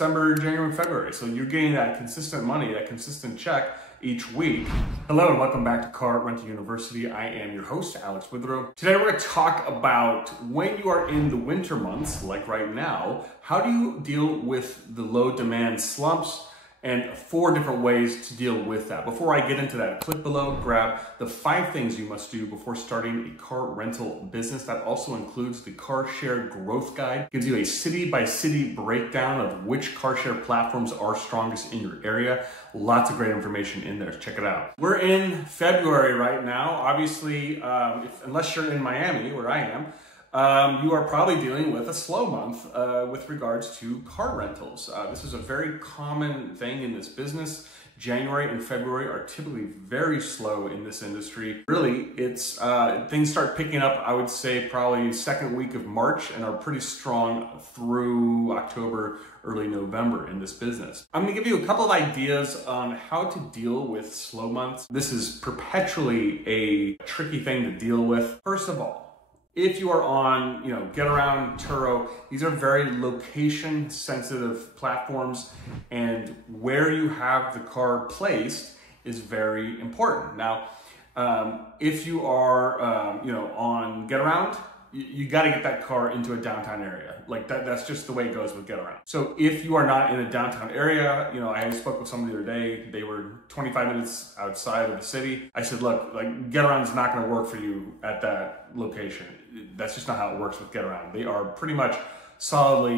December, January, February. So you're getting that consistent money, that consistent check each week. Hello and welcome back to Car Rental University. I am your host, Alex Withrow. Today we're going to talk about when you are in the winter months, like right now, how do you deal with the low demand slumps, and 4 different ways to deal with that. Before I get into that, click below, grab the 5 things you must do before starting a car rental business. That also includes the Car Share Growth Guide. It gives you a city-by-city breakdown of which car share platforms are strongest in your area. Lots of great information in there. Check it out. We're in February right now. Obviously, unless you're in Miami, where I am, you are probably dealing with a slow month with regards to car rentals. This is a very common thing in this business. January and February are typically very slow in this industry. Really, it's things start picking up, I would say, probably second week of March and are pretty strong through October, early November in this business. I'm gonna give you a couple of ideas on how to deal with slow months. This is perpetually a tricky thing to deal with. First of all, if you are on, Getaround, Turo, these are very location sensitive platforms, and where you have the car placed is very important. Now, if you are, on Getaround, you got to get that car into a downtown area. Like that's just the way it goes with Getaround. So if you are not in a downtown area, I spoke with somebody the other day, they were 25 minutes outside of the city. I said, look, Getaround's not going to work for you at that location. That's just not how it works with Getaround. They are pretty much solid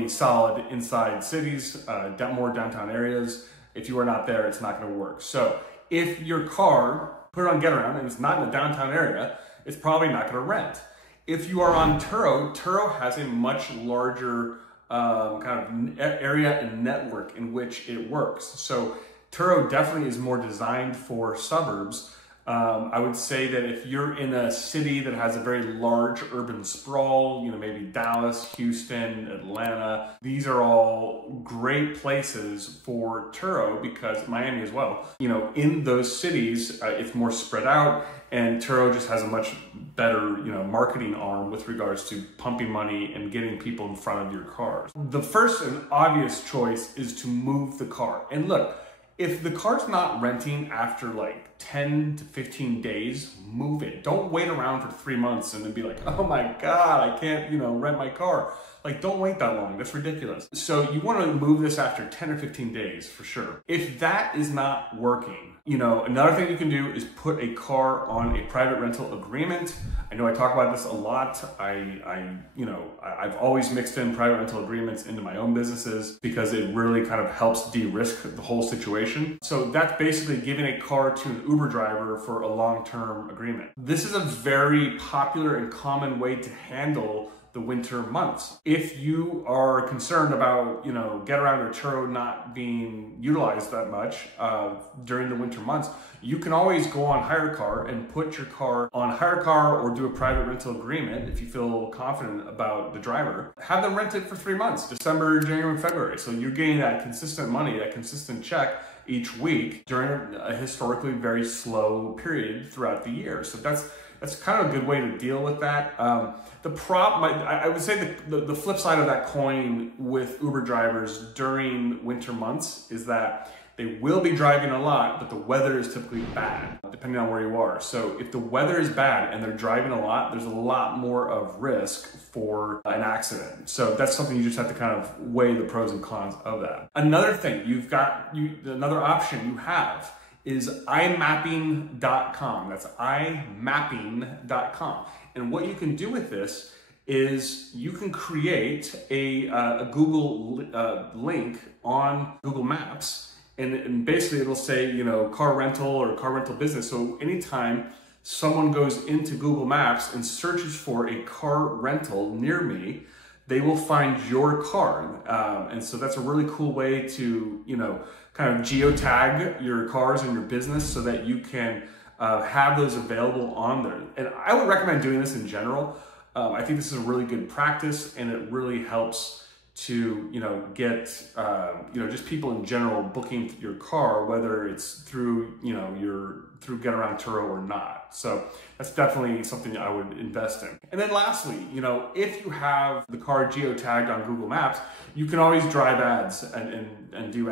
inside cities, more downtown areas. If you are not there, it's not going to work. So if your car, put it on Getaround and it's not in a downtown area, it's probably not going to rent. If you are on Turo, Turo has a much larger kind of area and network in which it works. So Turo definitely is more designed for suburbs. I would say that if you're in a city that has a very large urban sprawl, maybe Dallas, Houston, Atlanta, these are all great places for Turo, because Miami as well. In those cities, it's more spread out, and Turo just has a much better, marketing arm with regards to pumping money and getting people in front of your cars. The first and obvious choice is to move the car. And look, if the car's not renting after like 10 to 15 days, move it. Don't wait around for 3 months and then be like, oh my God, I can't, rent my car. Don't wait that long. That's ridiculous. So you want to move this after 10 or 15 days for sure. If that is not working, another thing you can do is put a car on a private rental agreement. I know I talk about this a lot. I've always mixed in private rental agreements into my own businesses because it really kind of helps de-risk the whole situation. So that's basically giving a car to an Uber driver for a long-term agreement. This is a very popular and common way to handle the winter months. If you are concerned about, Getaround or Turo not being utilized that much during the winter months, you can always go on Hyrecar and put your car on Hyrecar or do a private rental agreement if you feel confident about the driver. Have them rent it for 3 months, December, January, February. So you're getting that consistent money, that consistent check each week during a historically very slow period throughout the year. So that's kind of a good way to deal with that. The problem, I would say the flip side of that coin with Uber drivers during winter months is that they will be driving a lot, but the weather is typically bad, depending on where you are. So if the weather is bad and they're driving a lot, there's a lot more of risk for an accident. So that's something you just have to kind of weigh the pros and cons of that. Another thing another option you have is imapping.com. That's imapping.com. And what you can do with this is you can create a Google link on Google Maps, and basically it'll say, car rental or car rental business. So anytime someone goes into Google Maps and searches for a car rental near me, they will find your car. And so that's a really cool way to, kind of geotag your cars and your business so that you can have those available on there. And I would recommend doing this in general. I think this is a really good practice, and it really helps to, get, just people in general booking your car, whether it's through, through Getaround, Turo or not. So that's definitely something I would invest in. And then lastly, if you have the car geotagged on Google Maps, you can always drive ads and do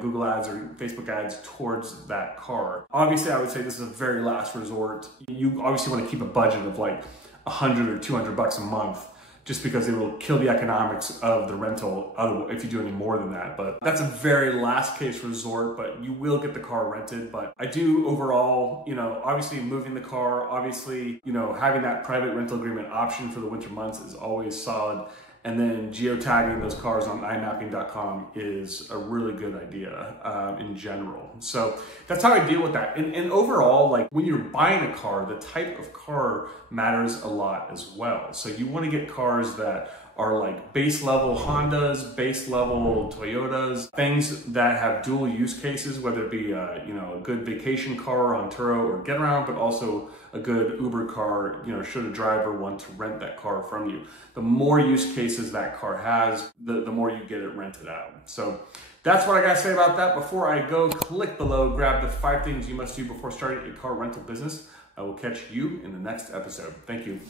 Google ads or Facebook ads towards that car. Obviously, I would say this is a very last resort. You obviously want to keep a budget of like 100 or 200 bucks a month, just because it will kill the economics of the rental if you do any more than that. But that's a very last case resort, but you will get the car rented. But I do overall, obviously moving the car, obviously, having that private rental agreement option for the winter months is always solid. And then geotagging those cars on imapping.com is a really good idea in general. So that's how I deal with that. And overall, like when you're buying a car, the type of car matters a lot as well. So you want to get cars that are like base level Hondas, base level Toyotas, things that have dual use cases, whether it be a good vacation car on Turo or Getaround, but also a good Uber car, should a driver want to rent that car from you. The more use cases that car has, the more you get it rented out. So that's what I gotta say about that. Before I go, click below, grab the 5 things you must do before starting a car rental business. I will catch you in the next episode. Thank you.